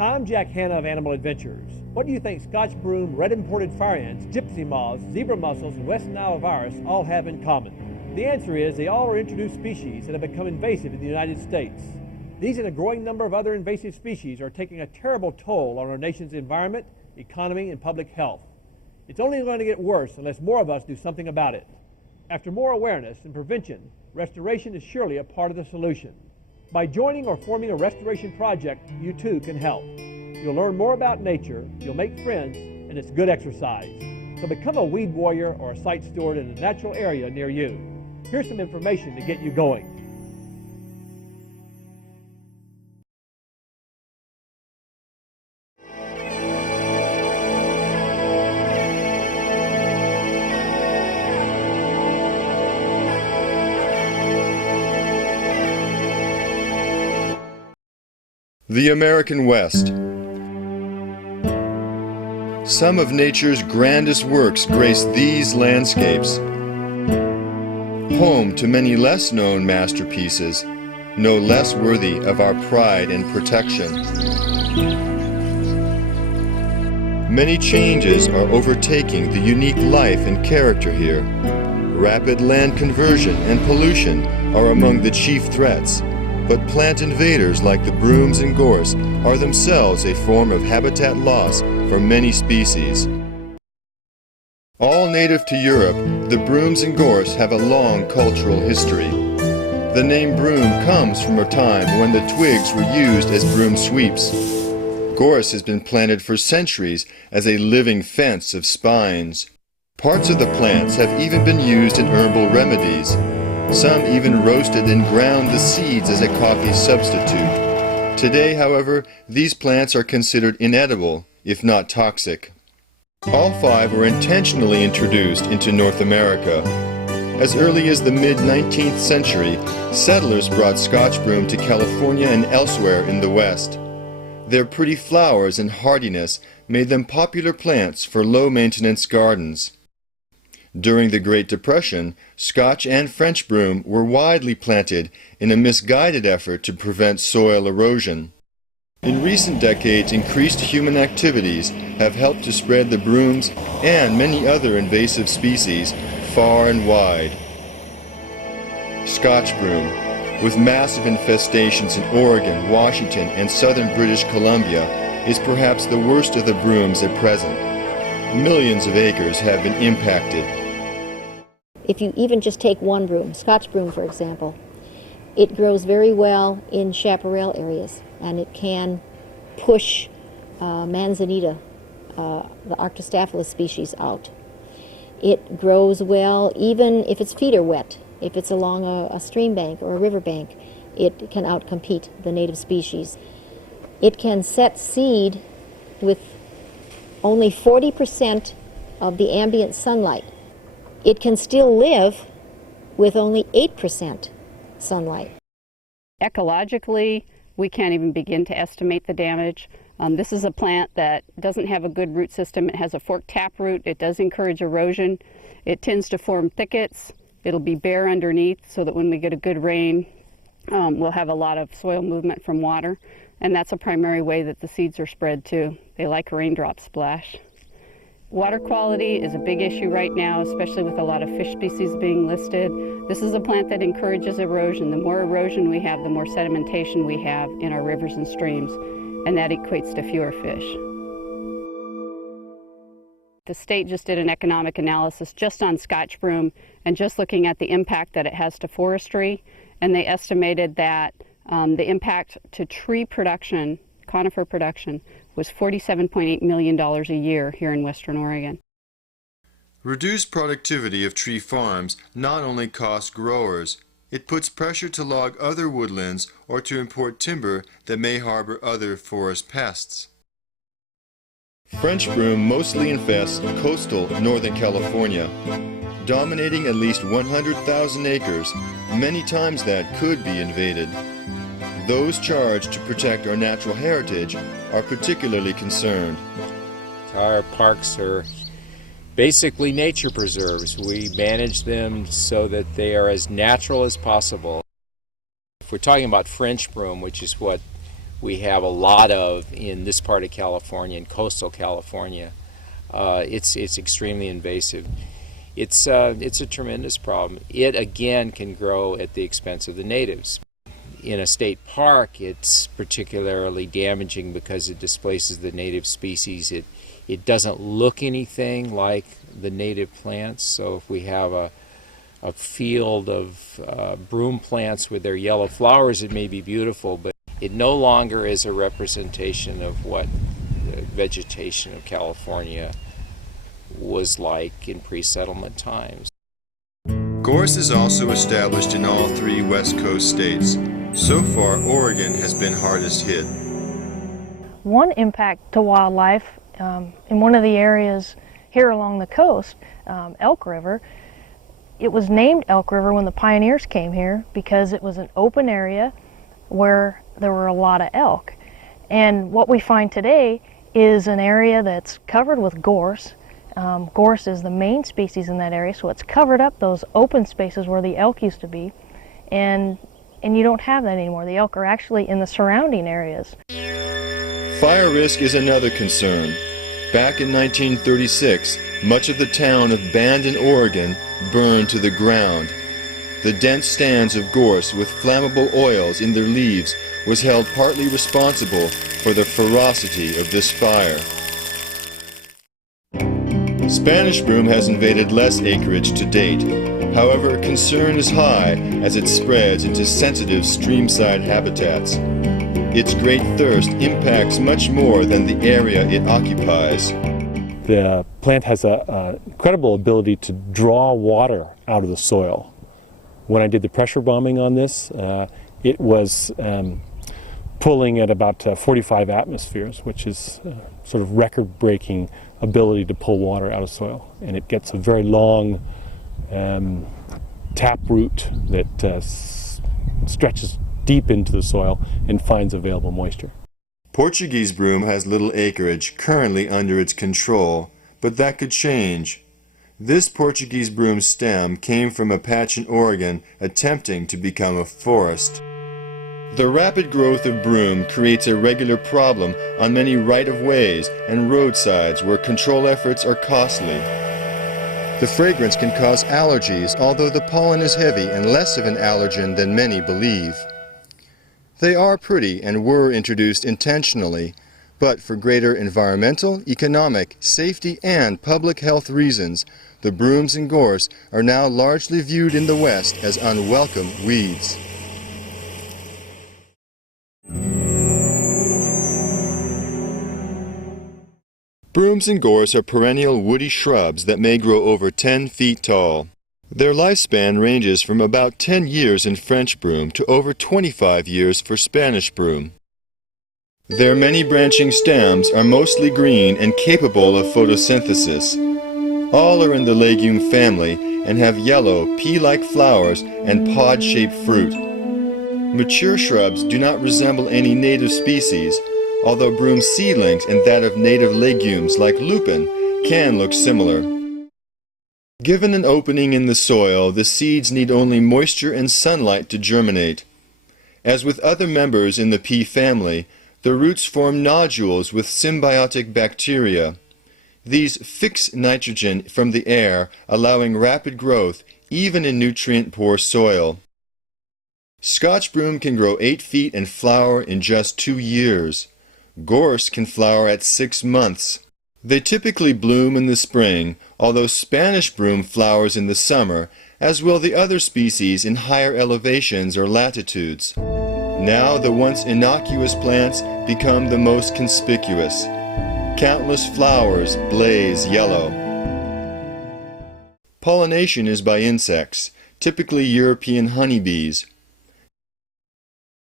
Hi, I'm Jack Hanna of Animal Adventures. What do you think Scotch broom, red imported fire ants, gypsy moths, zebra mussels, and West Nile virus all have in common? The answer is they all are introduced species that have become invasive in the United States. These and a growing number of other invasive species are taking a terrible toll on our nation's environment, economy, and public health. It's only going to get worse unless more of us do something about it. After more awareness and prevention, restoration is surely a part of the solution. By joining or forming a restoration project, you too can help. You'll learn more about nature, you'll make friends, and it's good exercise. So become a weed warrior or a site steward in a natural area near you. Here's some information to get you going. The American West. Some of nature's grandest works grace these landscapes. Home to many less known masterpieces, no less worthy of our pride and protection. Many changes are overtaking the unique life and character here. Rapid land conversion and pollution are among the chief threats. But plant invaders like the brooms and gorse are themselves a form of habitat loss for many species. All native to Europe, the brooms and gorse have a long cultural history. The name broom comes from a time when the twigs were used as broom sweeps. Gorse has been planted for centuries as a living fence of spines. Parts of the plants have even been used in herbal remedies. Some even roasted and ground the seeds as a coffee substitute. Today, however, these plants are considered inedible, if not toxic. All five were intentionally introduced into North America. As early as the mid-19th century, settlers brought Scotch broom to California and elsewhere in the West. Their pretty flowers and hardiness made them popular plants for low-maintenance gardens. During the Great Depression, Scotch and French broom were widely planted in a misguided effort to prevent soil erosion. In recent decades, increased human activities have helped to spread the brooms and many other invasive species far and wide. Scotch broom, with massive infestations in Oregon, Washington, and southern British Columbia, is perhaps the worst of the brooms at present. Millions of acres have been impacted. If you even just take one broom, Scotch broom for example, it grows very well in chaparral areas, and it can push manzanita, the Arctostaphylos species, out. It grows well even if its feet are wet. If it's along a stream bank or a river bank, it can outcompete the native species. It can set seed with only 40% of the ambient sunlight. It can still live with only 8% sunlight. Ecologically, we can't even begin to estimate the damage. This is a plant that doesn't have a good root system. It has a forked taproot. It does encourage erosion. It tends to form thickets. It'll be bare underneath so that when we get a good rain, we'll have a lot of soil movement from water. And that's a primary way that the seeds are spread too. They like a raindrop splash. Water quality is a big issue right now, especially with a lot of fish species being listed. This is a plant that encourages erosion. The more erosion we have, the more sedimentation we have in our rivers and streams, and that equates to fewer fish. The state just did an economic analysis just on Scotch broom and just looking at the impact that it has to forestry, and they estimated that the impact to tree production, conifer production, was $47.8 million a year here in Western Oregon. Reduced productivity of tree farms not only costs growers, it puts pressure to log other woodlands or to import timber that may harbor other forest pests. French broom mostly infests coastal Northern California, dominating at least 100,000 acres. Many times that could be invaded. Those charged to protect our natural heritage are particularly concerned. Our parks are basically nature preserves. We manage them so that they are as natural as possible. If we're talking about French broom, which is what we have a lot of in this part of California, in coastal California. It's extremely invasive. It's a tremendous problem. It again can grow at the expense of the natives. In a state park, it's particularly damaging because it displaces the native species. It doesn't look anything like the native plants. So if we have a field of broom plants with their yellow flowers, it may be beautiful, but it no longer is a representation of what the vegetation of California was like in pre-settlement times. Gorse is also established in all 3 West Coast states. So far, Oregon has been hardest hit. One impact to wildlife in one of the areas here along the coast, Elk River, it was named Elk River when the pioneers came here because it was an open area where there were a lot of elk. And what we find today is an area that's covered with gorse. Gorse is the main species in that area, so it's covered up those open spaces where the elk used to be, and you don't have that anymore. The elk are actually in the surrounding areas. Fire risk is another concern. Back in 1936, much of the town of Bandon, Oregon burned to the ground. The dense stands of gorse with flammable oils in their leaves was held partly responsible for the ferocity of this fire. Spanish broom has invaded less acreage to date. However, concern is high as it spreads into sensitive streamside habitats. Its great thirst impacts much more than the area it occupies. The plant has an incredible ability to draw water out of the soil. When I did the pressure bombing on this, it was pulling at about 45 atmospheres, which is sort of record-breaking ability to pull water out of soil. And it gets a very long tap root that stretches deep into the soil and finds available moisture. Portuguese broom has little acreage currently under its control, but that could change. This Portuguese broom stem came from a patch in Oregon attempting to become a forest. The rapid growth of broom creates a regular problem on many right-of-ways and roadsides where control efforts are costly. The fragrance can cause allergies, although the pollen is heavy and less of an allergen than many believe. They are pretty and were introduced intentionally, but for greater environmental, economic, safety, and public health reasons, the brooms and gorse are now largely viewed in the West as unwelcome weeds. Brooms and gorse are perennial woody shrubs that may grow over 10 feet tall. Their lifespan ranges from about 10 years in French broom to over 25 years for Spanish broom. Their many branching stems are mostly green and capable of photosynthesis. All are in the legume family and have yellow, pea-like flowers and pod-shaped fruit. Mature shrubs do not resemble any native species, although broom seedlings and that of native legumes like lupin can look similar. Given an opening in the soil, the seeds need only moisture and sunlight to germinate. As with other members in the pea family, the roots form nodules with symbiotic bacteria. These fix nitrogen from the air, allowing rapid growth even in nutrient-poor soil. Scotch broom can grow 8 feet and flower in just 2 years. Gorse can flower at 6 months. They typically bloom in the spring, although Spanish broom flowers in the summer, as will the other species in higher elevations or latitudes. Now the once innocuous plants become the most conspicuous. Countless flowers blaze yellow. Pollination is by insects, typically European honeybees.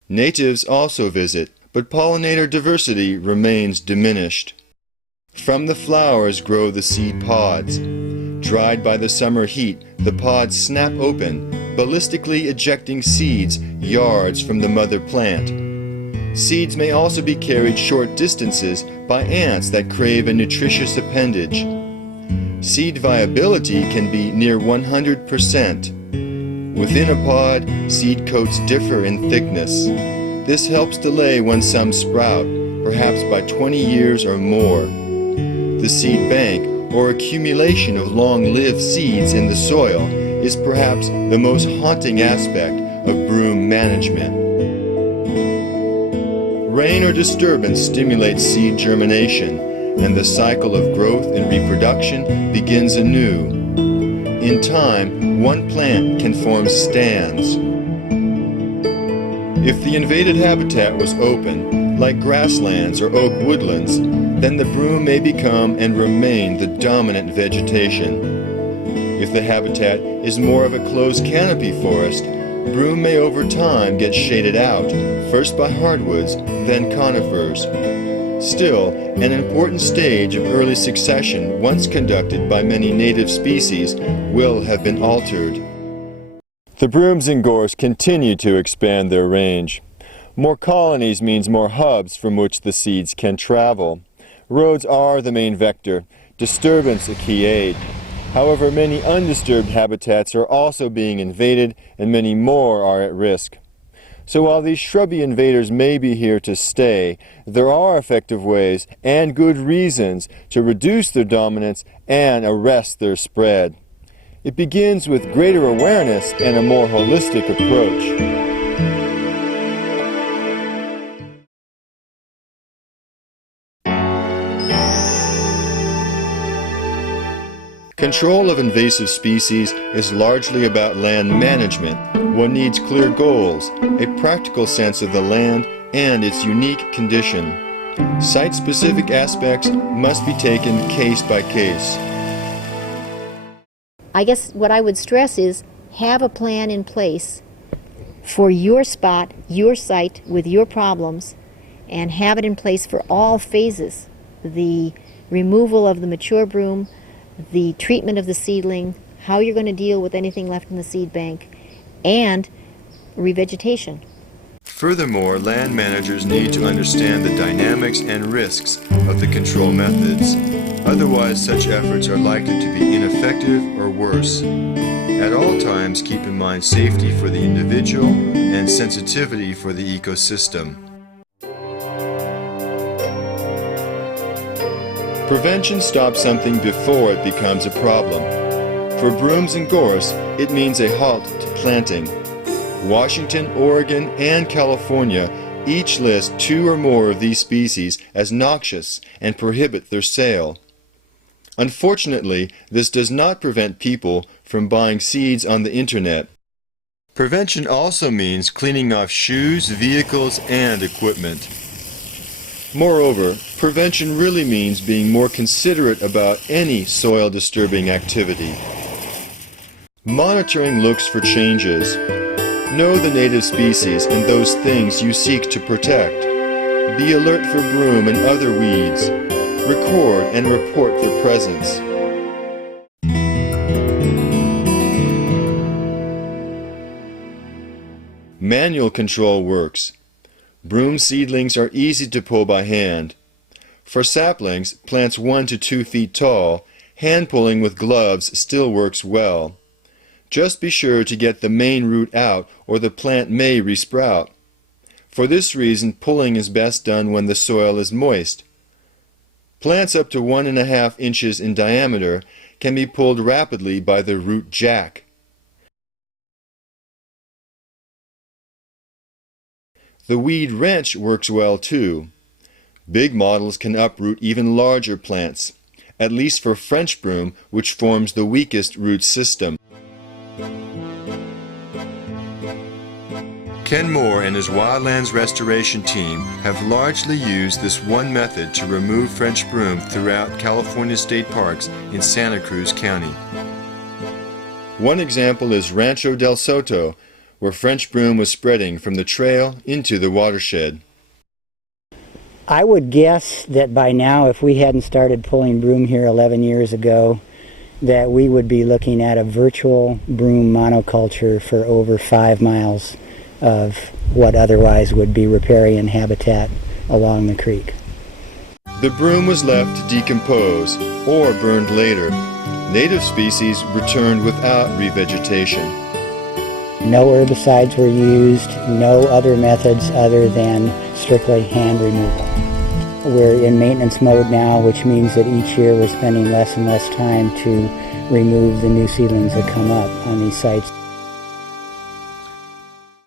Natives also visit, but pollinator diversity remains diminished. From the flowers grow the seed pods. Dried by the summer heat, the pods snap open, ballistically ejecting seeds yards from the mother plant. Seeds may also be carried short distances by ants that crave a nutritious appendage. Seed viability can be near 100%. Within a pod, seed coats differ in thickness. This helps delay when some sprout, perhaps by 20 years or more. The seed bank, or accumulation of long-lived seeds in the soil, is perhaps the most haunting aspect of broom management. Rain or disturbance stimulates seed germination, and the cycle of growth and reproduction begins anew. In time, one plant can form stands. If the invaded habitat was open, like grasslands or oak woodlands, then the broom may become and remain the dominant vegetation. If the habitat is more of a closed canopy forest, broom may over time get shaded out, first by hardwoods, then conifers. Still, an important stage of early succession once conducted by many native species will have been altered. The brooms and gorse continue to expand their range. More colonies means more hubs from which the seeds can travel. Roads are the main vector, disturbance a key aid. However, many undisturbed habitats are also being invaded and many more are at risk. So while these shrubby invaders may be here to stay, there are effective ways and good reasons to reduce their dominance and arrest their spread. It begins with greater awareness and a more holistic approach. Control of invasive species is largely about land management. One needs clear goals, a practical sense of the land and its unique condition. Site-specific aspects must be taken case by case. I guess what I would stress is have a plan in place for your spot, your site, with your problems, and have it in place for all phases. The removal of the mature broom, the treatment of the seedling, how you're going to deal with anything left in the seed bank, and revegetation. Furthermore, land managers need to understand the dynamics and risks of the control methods. Otherwise, such efforts are likely to be ineffective or worse. At all times, keep in mind safety for the individual and sensitivity for the ecosystem. Prevention stops something before it becomes a problem. For brooms and gorse, it means a halt to planting. Washington, Oregon, and California each list 2 or more of these species as noxious and prohibit their sale. Unfortunately, this does not prevent people from buying seeds on the internet. Prevention also means cleaning off shoes, vehicles, and equipment. Moreover, prevention really means being more considerate about any soil-disturbing activity. Monitoring looks for changes. Know the native species and those things you seek to protect. Be alert for broom and other weeds. Record and report their presence. Manual control works. Broom seedlings are easy to pull by hand. For saplings, plants 1 to 2 feet tall, hand pulling with gloves still works well. Just be sure to get the main root out or the plant may resprout. For this reason, pulling is best done when the soil is moist. Plants up to 1.5 inches in diameter can be pulled rapidly by the root jack. The weed wrench works well too. Big models can uproot even larger plants, at least for French broom, which forms the weakest root system. Ken Moore and his wildlands restoration team have largely used this one method to remove French broom throughout California state parks in Santa Cruz County. One example is Rancho del Soto, where French broom was spreading from the trail into the watershed. I would guess that by now, if we hadn't started pulling broom here 11 years ago, that we would be looking at a virtual broom monoculture for over 5 miles of what otherwise would be riparian habitat along the creek. The broom was left to decompose or burned later. Native species returned without revegetation. No herbicides were used, no other methods other than strictly hand removal. We're in maintenance mode now, which means that each year we're spending less and less time to remove the new seedlings that come up on these sites.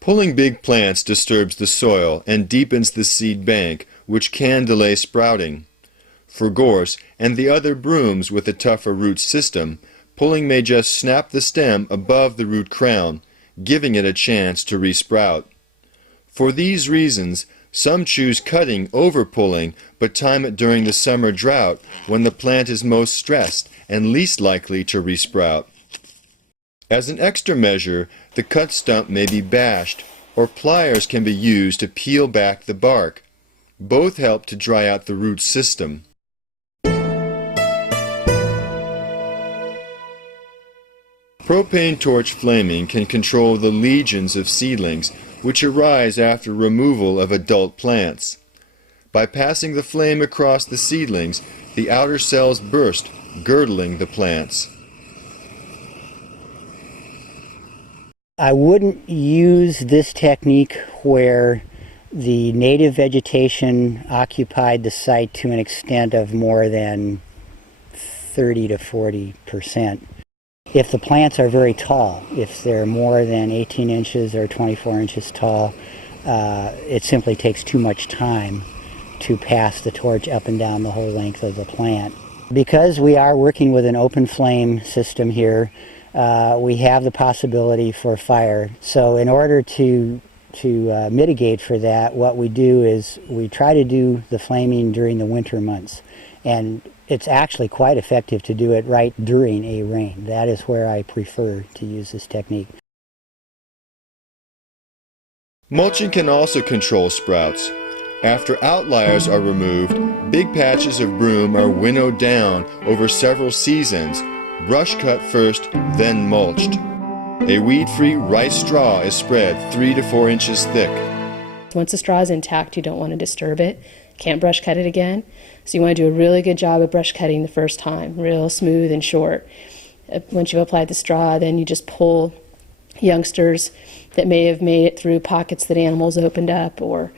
Pulling big plants disturbs the soil and deepens the seed bank, which can delay sprouting. For gorse and the other brooms with a tougher root system, pulling may just snap the stem above the root crown, giving it a chance to resprout. For these reasons, some choose cutting over pulling, but time it during the summer drought when the plant is most stressed and least likely to resprout. As an extra measure, the cut stump may be bashed, or pliers can be used to peel back the bark. Both help to dry out the root system. Propane torch flaming can control the legions of seedlings which arise after removal of adult plants. By passing the flame across the seedlings, the outer cells burst, girdling the plants. I wouldn't use this technique where the native vegetation occupied the site to an extent of more than 30 to 40%. If the plants are very tall, if they're more than 18 inches or 24 inches tall, it simply takes too much time to pass the torch up and down the whole length of the plant. Because we are working with an open flame system here, we have the possibility for fire. So in order to mitigate for that, what we do is we try to do the flaming during the winter months. And it's actually quite effective to do it right during a rain. That is where I prefer to use this technique. Mulching can also control sprouts. After outliers are removed, big patches of broom are winnowed down over several seasons, brush cut first, then mulched. A weed-free rice straw is spread 3 to 4 inches thick. Once the straw is intact, you don't want to disturb it. Can't brush cut it again. So you want to do a really good job of brush cutting the first time, real smooth and short. Once you've applied the straw, then you just pull youngsters that may have made it through pockets that animals opened up, or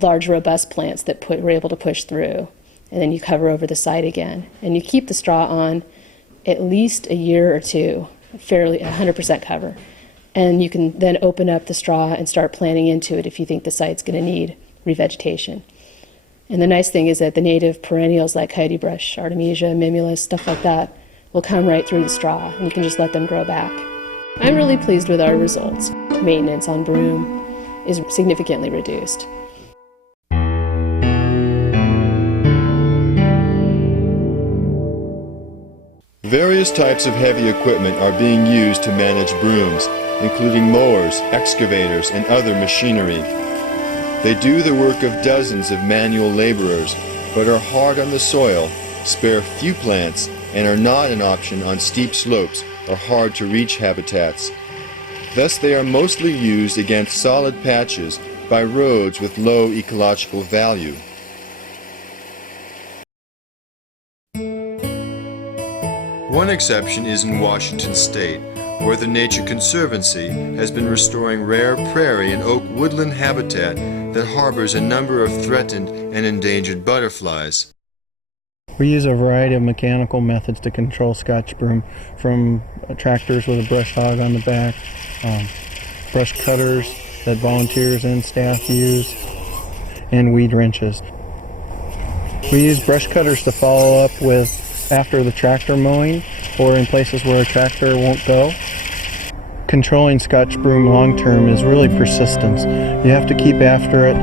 large robust plants that were able to push through. And then you cover over the site again. And you keep the straw on at least a year or two, fairly 100% cover. And you can then open up the straw and start planting into it if you think the site's going to need revegetation. And the nice thing is that the native perennials like coyote brush, artemisia, mimulus, stuff like that will come right through the straw, and you can just let them grow back. I'm really pleased with our results. Maintenance on broom is significantly reduced. Various types of heavy equipment are being used to manage brooms, including mowers, excavators, and other machinery. They do the work of dozens of manual laborers, but are hard on the soil, spare few plants, and are not an option on steep slopes or hard-to-reach habitats. Thus they are mostly used against solid patches by roads with low ecological value. One exception is in Washington State, where the Nature Conservancy has been restoring rare prairie and oak woodland habitat that harbors a number of threatened and endangered butterflies. We use a variety of mechanical methods to control Scotch broom, from tractors with a brush hog on the back, brush cutters that volunteers and staff use, and weed wrenches. We use brush cutters to follow up with after the tractor mowing, or in places where a tractor won't go. Controlling Scotch broom long term is really persistence. You have to keep after it,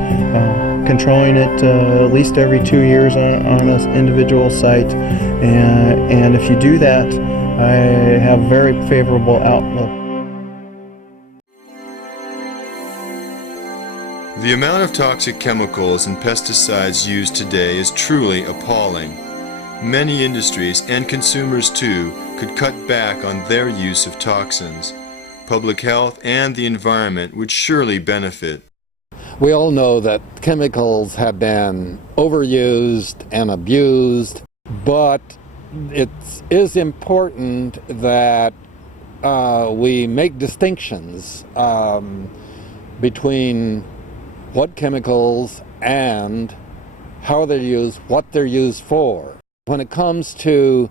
controlling it at least every 2 years on an individual site, and if you do that, I have very favorable outlook. The amount of toxic chemicals and pesticides used today is truly appalling. Many industries, and consumers too, could cut back on their use of toxins. Public health and the environment would surely benefit. We all know that chemicals have been overused and abused, but it is important that we make distinctions between what chemicals and how they're used, what they're used for. When it comes to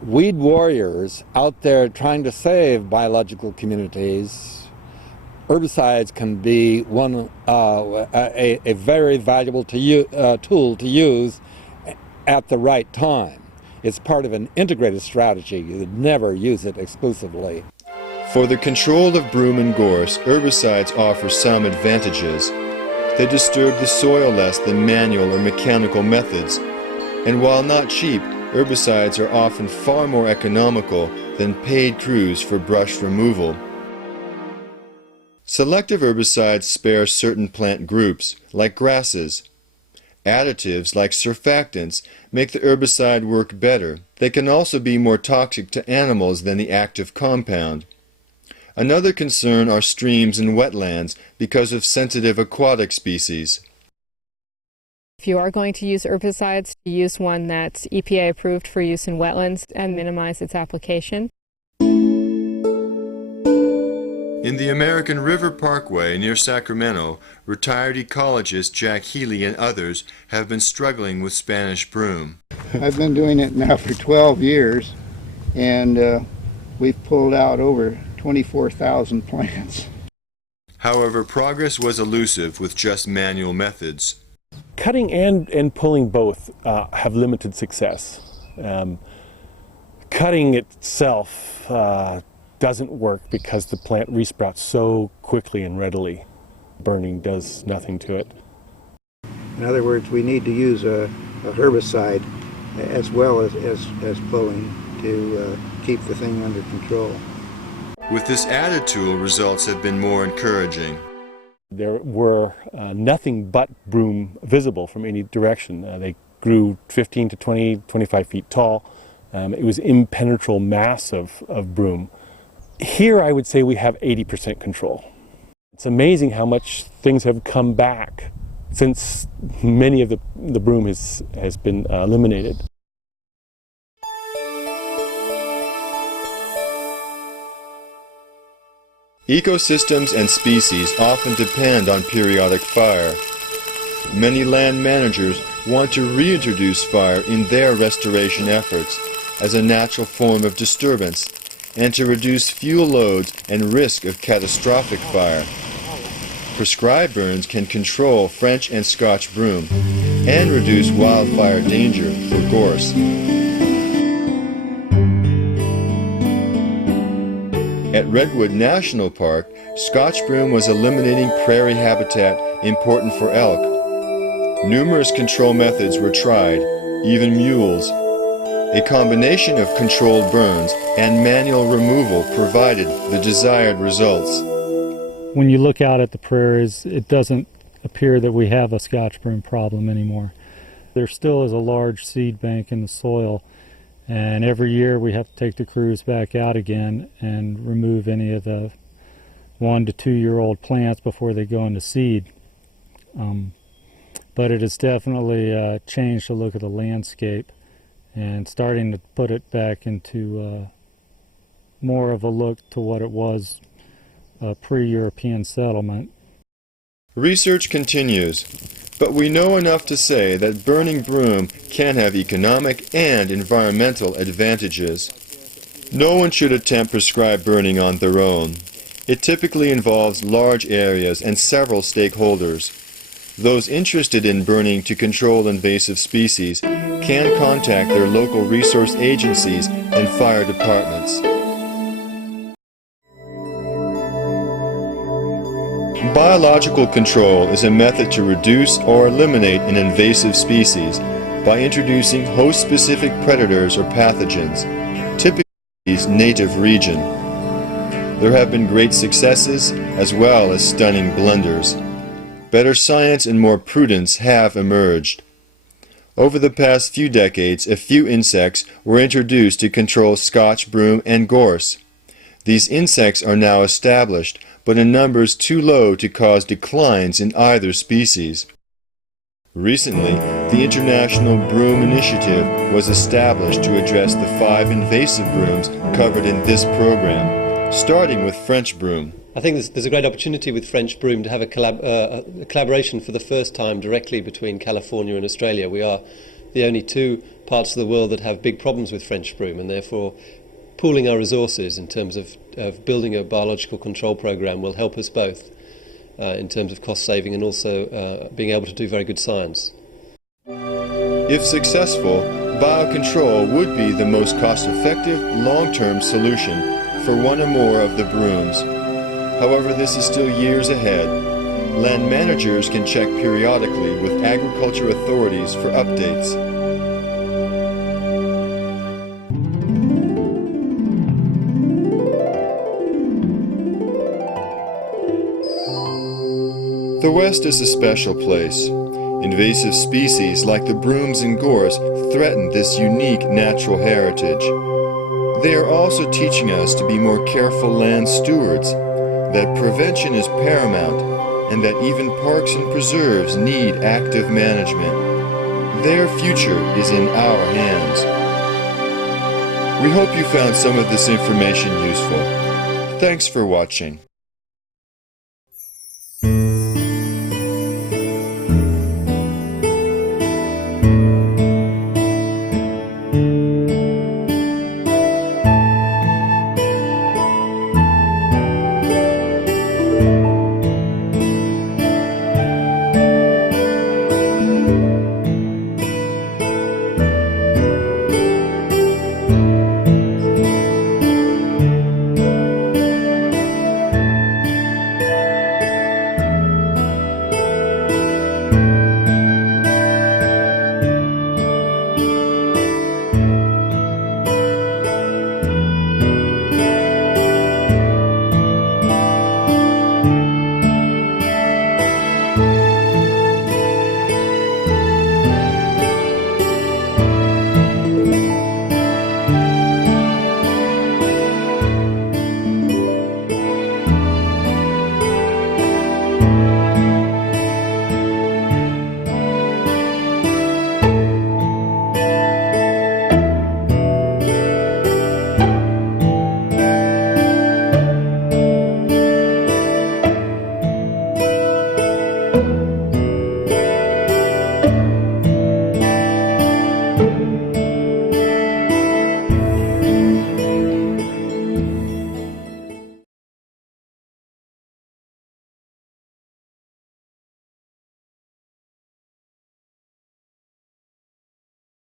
weed warriors out there trying to save biological communities, herbicides can be a very valuable tool to use at the right time. It's part of an integrated strategy. You would never use it exclusively. For the control of broom and gorse, herbicides offer some advantages. They disturb the soil less than manual or mechanical methods, and while not cheap, herbicides are often far more economical than paid crews for brush removal. Selective herbicides spare certain plant groups, like grasses. Additives, like surfactants, make the herbicide work better. They can also be more toxic to animals than the active compound. Another concern are streams and wetlands because of sensitive aquatic species. If you are going to use herbicides, use one that's EPA approved for use in wetlands and minimize its application. In the American River Parkway near Sacramento, retired ecologist Jack Healy and others have been struggling with Spanish broom. I've been doing it now for 12 years, and we've pulled out over 24,000 plants. However, progress was elusive with just manual methods. Cutting and pulling both have limited success. Cutting itself doesn't work because the plant resprouts so quickly and readily. Burning does nothing to it. In other words, we need to use a herbicide as well as pulling to keep the thing under control. With this added tool, results have been more encouraging. There were nothing but broom visible from any direction. They grew 15 to 20, 25 feet tall. It was impenetrable mass of broom. Here I would say we have 80% control. It's amazing how much things have come back since many of the broom has been eliminated. Ecosystems and species often depend on periodic fire. Many land managers want to reintroduce fire in their restoration efforts as a natural form of disturbance and to reduce fuel loads and risk of catastrophic fire. Prescribed burns can control French and Scotch broom and reduce wildfire danger for gorse. At Redwood National Park, Scotch broom was eliminating prairie habitat important for elk. Numerous control methods were tried, even mules. A combination of controlled burns and manual removal provided the desired results. When you look out at the prairies, it doesn't appear that we have a Scotch broom problem anymore. There still is a large seed bank in the soil, and every year we have to take the crews back out again and remove any of the 1 to 2 year old plants before they go into seed. But it has definitely changed the look of the landscape and starting to put it back into more of a look to what it was pre-European settlement. Research continues, but we know enough to say that burning broom can have economic and environmental advantages. No one should attempt prescribed burning on their own. It typically involves large areas and several stakeholders. Those interested in burning to control invasive species can contact their local resource agencies and fire departments. Biological control is a method to reduce or eliminate an invasive species by introducing host-specific predators or pathogens, typically in its native region. There have been great successes as well as stunning blunders. Better science and more prudence have emerged. Over the past few decades, a few insects were introduced to control Scotch broom and gorse. These insects are now established, but in numbers too low to cause declines in either species. Recently, the International Broom Initiative was established to address the 5 invasive brooms covered in this program, starting with French broom. I think there's a great opportunity with French broom to have a collaboration for the first time directly between California and Australia. We are the only 2 parts of the world that have big problems with French broom, and therefore pooling our resources in terms of building a biological control program will help us both. In terms of cost saving and also being able to do very good science. If successful, biocontrol would be the most cost-effective, long-term solution for one or more of the brooms. However, this is still years ahead. Land managers can check periodically with agriculture authorities for updates. The West is a special place. Invasive species like the brooms and gorse threaten this unique natural heritage. They are also teaching us to be more careful land stewards, that prevention is paramount, and that even parks and preserves need active management. Their future is in our hands. We hope you found some of this information useful. Thanks for watching.